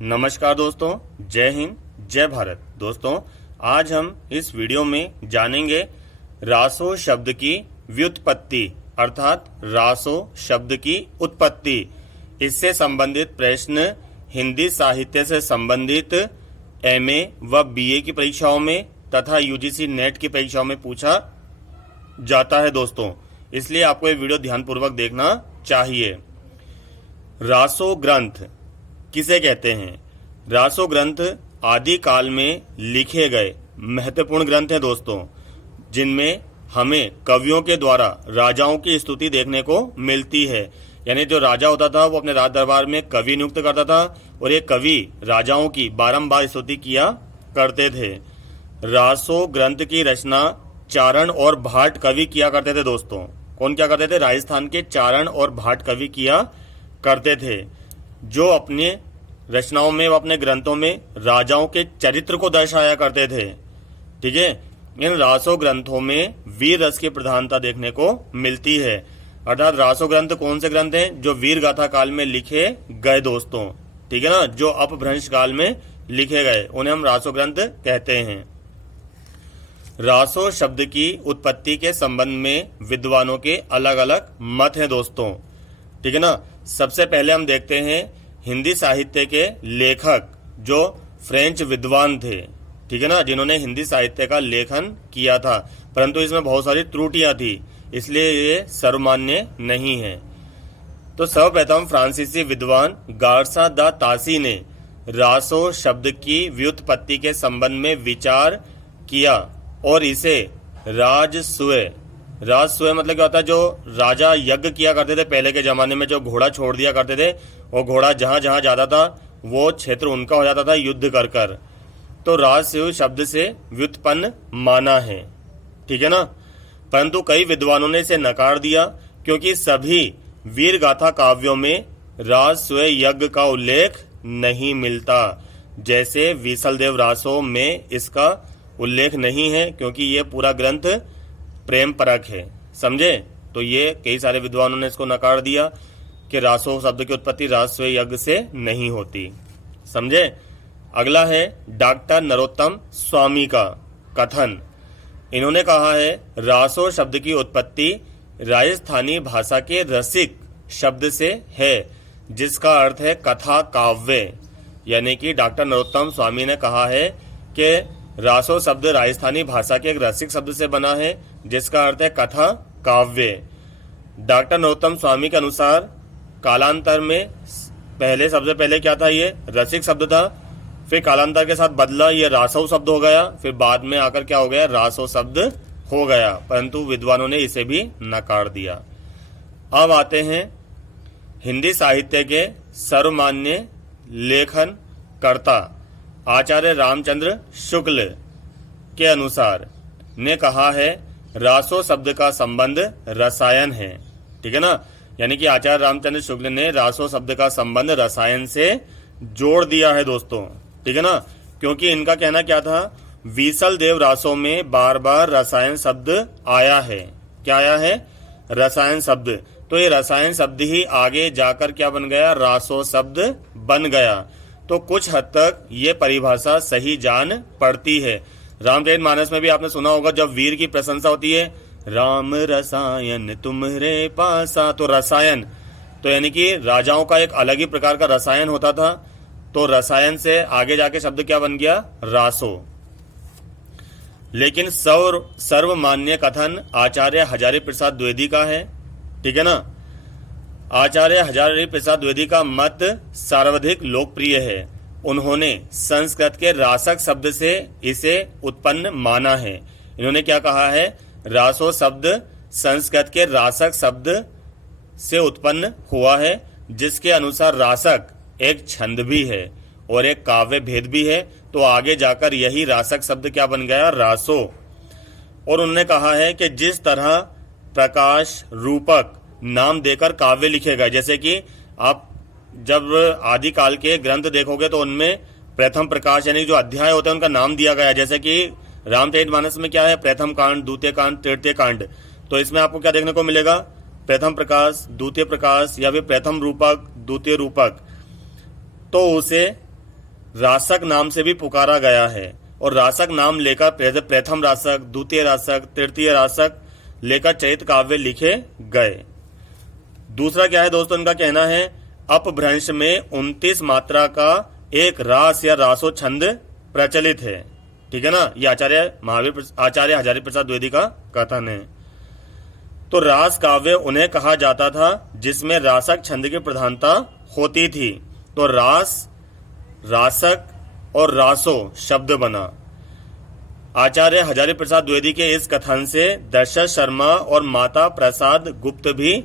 नमस्कार दोस्तों, जय हिंद, जय भारत। दोस्तों, आज हम इस वीडियो में जानेंगे रासो शब्द की व्युत्पत्ति अर्थात रासो शब्द की उत्पत्ति। इससे संबंधित प्रश्न हिंदी साहित्य से संबंधित एमए व बीए की परीक्षाओं में तथा यूजीसी नेट की परीक्षाओं में पूछा जाता है दोस्तों, इसलिए आपको ये वीडियो ध्यानपूर्वक देखना चाहिए। रासो ग्रंथ किसे कहते हैं? रासो ग्रंथ आदि काल में लिखे गए महत्वपूर्ण ग्रंथ हैं दोस्तों, जिनमें हमें कवियों के द्वारा राजाओं की स्तुति देखने को मिलती है। यानी जो राजा होता था वो अपने राज दरबार में कवि नियुक्त करता था और ये कवि राजाओं की बारंबार स्तुति किया करते थे। रासो ग्रंथ की रचना चारण और भाट कवि किया करते थे दोस्तों। कौन क्या करते थे? राजस्थान के चारण और भाट कवि किया करते थे, जो अपने रचनाओं में व अपने ग्रंथों में राजाओं के चरित्र को दर्शाया करते थे। ठीक है, इन रासो ग्रंथों में वीर रस की प्रधानता देखने को मिलती है। अर्थात रासो ग्रंथ कौन से ग्रंथ हैं? जो वीर गाथा काल में लिखे गए दोस्तों। ठीक है ना, जो अपभ्रंश काल में लिखे गए उन्हें हम रासो ग्रंथ कहते हैं। रासो शब्द की उत्पत्ति के संबंध में विद्वानों के अलग अलग मत हैं दोस्तों। ठीक है ना, सबसे पहले हम देखते हैं हिंदी साहित्य के लेखक जो फ्रेंच विद्वान थे। ठीक है ना, जिन्होंने हिंदी साहित्य का लेखन किया था, परंतु इसमें बहुत सारी त्रुटियां थी, इसलिए ये सर्वमान्य नहीं है। तो सर्वप्रथम फ्रांसीसी विद्वान गार्सा दा तासी ने रासो शब्द की व्युत्पत्ति के संबंध में विचार किया और इसे राजसूय मतलब क्या होता है? जो राजा यज्ञ किया करते थे पहले के जमाने में, जो घोड़ा छोड़ दिया करते थे, वो घोड़ा जहां जहां जाता था वो क्षेत्र उनका हो जाता था युद्ध कर कर। तो राजसूय शब्द से व्युत्पन्न माना है। ठीक है ना, परंतु कई विद्वानों ने इसे नकार दिया क्योंकि सभी वीर गाथा काव्यों में राजसूय यज्ञ का उल्लेख नहीं मिलता। जैसे विसलदेव रासो में इसका उल्लेख नहीं है क्योंकि ये पूरा ग्रंथ प्रेम परक है। समझे? तो ये कई सारे विद्वानों ने इसको नकार दिया कि रासो शब्द की उत्पत्ति राजसूय यज्ञ से नहीं होती। समझे? अगला है डॉक्टर नरोत्तम स्वामी का कथन। इन्होंने कहा है रासो शब्द की उत्पत्ति राजस्थानी भाषा के रसिक शब्द से है, जिसका अर्थ है कथा काव्य। यानी कि डॉक्टर नरोत्तम स्वामी ने कहा है कि रासो शब्द राजस्थानी भाषा के एक रसिक शब्द से बना है, जिसका अर्थ है कथा काव्य। डॉक्टर नरोत्तम स्वामी के अनुसार कालांतर में सबसे पहले क्या था? ये रसिक शब्द था, फिर कालांतर के साथ बदला, ये रासो शब्द हो गया, फिर बाद में आकर क्या हो गया? रासो शब्द हो गया। परंतु विद्वानों ने इसे भी नकार दिया। अब आते हैं हिंदी साहित्य के सर्वमान्य लेखन कर्ता आचार्य रामचंद्र शुक्ल के अनुसार ने कहा है रासो शब्द का संबंध रसायन है। ठीक है ना, यानी कि आचार्य रामचंद्र शुक्ल ने रासो शब्द का संबंध रसायन से जोड़ दिया है दोस्तों। ठीक है ना, क्योंकि इनका कहना क्या था? विसलदेव रासो में बार बार रसायन शब्द आया है। क्या आया है? रसायन शब्द। तो ये रसायन शब्द ही आगे जाकर क्या बन गया? रासो शब्द बन गया। तो कुछ हद तक ये परिभाषा सही जान पड़ती है। रामचरितमानस में भी आपने सुना होगा, जब वीर की प्रशंसा होती है, राम रसायन तुम्हारे पासा, तो रसायन तो यानी कि राजाओं का एक अलग ही प्रकार का रसायन होता था। तो रसायन से आगे जाके शब्द क्या बन गया? रासो। लेकिन सर्वमान्य कथन आचार्य हजारी प्रसाद द्विवेदी का है। ठीक है ना, आचार्य हजारी प्रसाद द्विवेदी का मत सर्वाधिक लोकप्रिय है। उन्होंने संस्कृत के रासक शब्द से इसे उत्पन्न माना है। इन्होंने क्या कहा है? रासो शब्द संस्कृत के रासक शब्द से उत्पन्न हुआ है, जिसके अनुसार रासक एक छंद भी है और एक काव्य भेद भी है। तो आगे जाकर यही रासक शब्द क्या बन गया? रासो। और उन्होंने कहा है कि जिस तरह प्रकाश रूपक नाम देकर काव्य लिखे गए, जैसे कि आप जब आदिकाल के ग्रंथ देखोगे तो उनमें प्रथम प्रकाश यानी जो अध्याय होते हैं उनका नाम दिया गया है। जैसे कि रामचरितमानस में क्या है? प्रथम कांड, द्वितीय कांड, तृतीय कांड। तो इसमें आपको क्या देखने को मिलेगा? प्रथम प्रकाश, द्वितीय प्रकाश या फिर प्रथम रूपक, द्वितीय रूपक। तो उसे रासक नाम से भी पुकारा गया है। और रासक नाम लेकर प्रथम रासक, द्वितीय रासक, तृतीय रासक लेकर चरित काव्य लिखे गए। दूसरा क्या है दोस्तों, इनका कहना है अपभ्रंश में 29 मात्रा का एक रास या रासो छंद प्रचलित है। ठीक है ना, ये आचार्य हजारी प्रसाद द्विवेदी का कथन है। तो रास काव्य उन्हें कहा जाता था जिसमें रासक छंद की प्रधानता होती थी। तो रास, रासक और रासो शब्द बना। आचार्य हजारी प्रसाद द्विवेदी के इस कथन से दशरथ शर्मा और माता प्रसाद गुप्त भी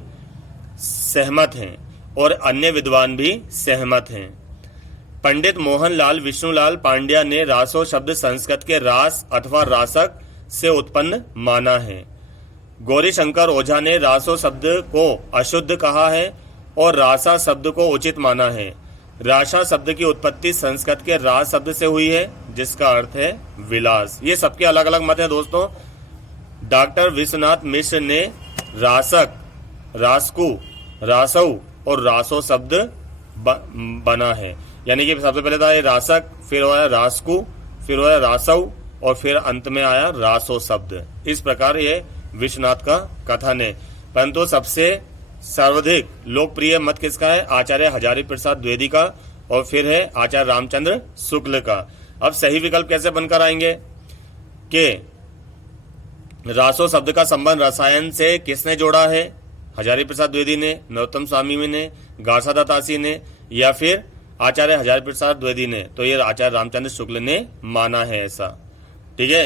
सहमत हैं और अन्य विद्वान भी सहमत हैं। पंडित मोहनलाल विष्णुलाल पांड्या ने रासो शब्द संस्कृत के रास अथवा रासक से उत्पन्न माना है। गौरी शंकर ओझा ने रासो शब्द को अशुद्ध कहा है और रासा शब्द को उचित माना है। राशा शब्द की उत्पत्ति संस्कृत के रास शब्द से हुई है जिसका अर्थ है विलास। ये सबके अलग अलग मत है दोस्तों। डॉक्टर विश्वनाथ मिश्र ने रासक, रासकु, रासऊ और रासो शब्द बना है। यानी कि सबसे पहले था ये रासक, फिर आया रासकु, फिर आया रासऊ और फिर अंत में आया रासो शब्द। इस प्रकार ये विश्वनाथ का कथन है। परंतु सबसे सर्वाधिक लोकप्रिय मत किसका है? आचार्य हजारी प्रसाद द्विवेदी का और फिर है आचार्य रामचंद्र शुक्ल का। अब सही विकल्प कैसे बनकर आएंगे कि रासो शब्द का संबंध रसायन से किसने जोड़ा है? हजारी प्रसाद द्विवेदी ने, नरोत्तम स्वामी ने, गासा दातासी ने या फिर आचार्य हजारी प्रसाद द्विवेदी ने। तो ये आचार्य रामचंद्र शुक्ल ने माना है ऐसा। ठीक है,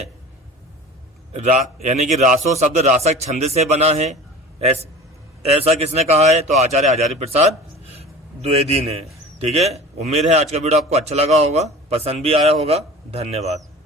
यानी कि रासो शब्द रासक छंद से बना है ऐसा किसने कहा है? तो आचार्य हजारी प्रसाद द्विवेदी ने। ठीक है, उम्मीद है आज का वीडियो आपको अच्छा लगा होगा, पसंद भी आया होगा। धन्यवाद।